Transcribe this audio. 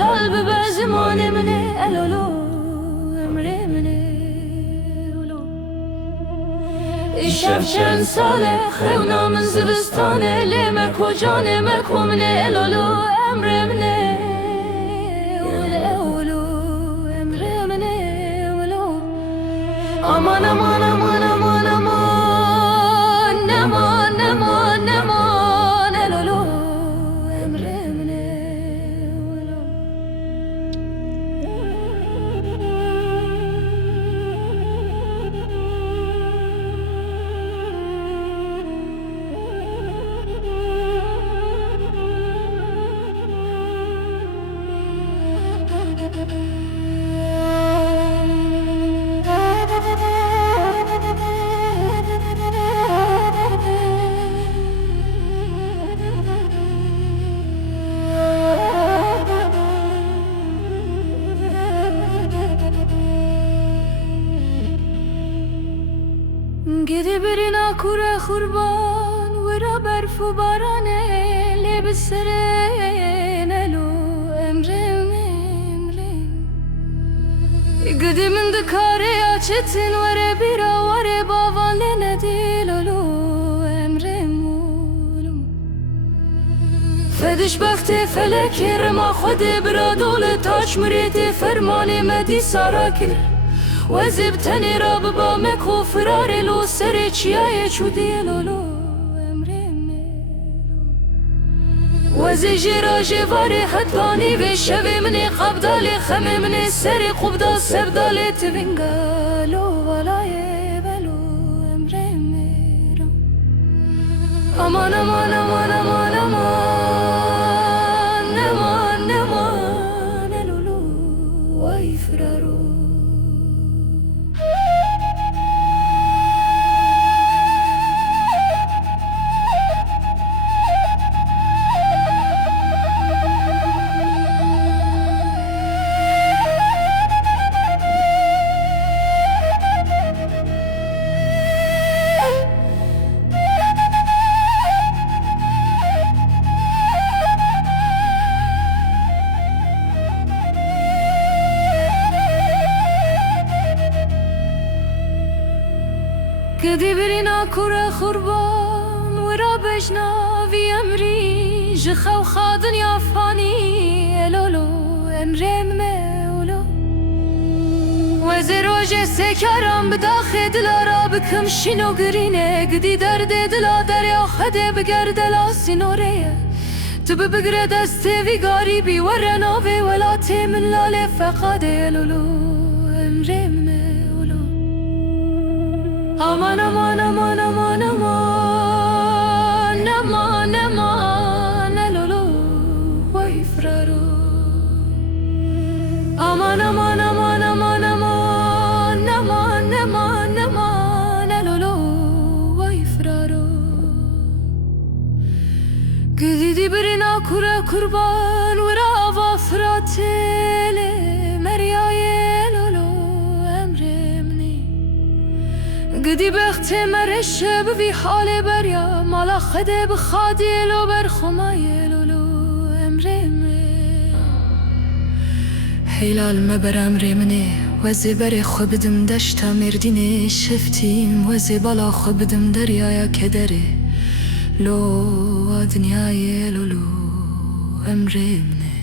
helal be zimane mine elolo emre mine olo şevşen sale xevna min zivistane leme kocane mekomne elolo emre mine olo emre mine olo aman aman aman aman aman aman aman aman elolo emre mine olo گدی برنا کوره خوربان ورا برف و بارانه لب سرین الو امرم گدی من دکاره açtın vare bira vare bavan lene dilolo emrem فدش بخت فلک رما خود برا دول تاج مريتي فرماني مدي ساراكر وزب تني راب با مكو فرار لو سر چياي چودي لولو امرم وزي جرا جواري حداني و شوي مني قبدالي خمي مني سري قبدا سبدالي تبنگالو ولاي بلو امرم aman aman aman aman aman aman aman elulu vay firaro گدی برنا کوره خوربان ورا بجناوی امری جخو خادن یافانی الولو امرم مولو وزی روژ سکرم بداخل دلارا بکم شینو گرینه گدی درد دلا دریا خده بگردلا سینوره تب بگره دسته وی گاریبی ورناوی ولاتی من لاله فقاده الولو امرم aman aman aman aman aman aman aman elolo vay fraro aman aman aman aman aman aman aman aman elolo vay fraro gidi birina kura kurban vura va fratele meriaye گدی بخت مرش بی حال بریا مالا خده بخادی لو برخمای لولو امرم هلال مبر امرمنه وزی بر خو بدم دشتا مردینه شفتیم وزی بالا خو بدم دریایا کدره لو دنیای لولو امرمنه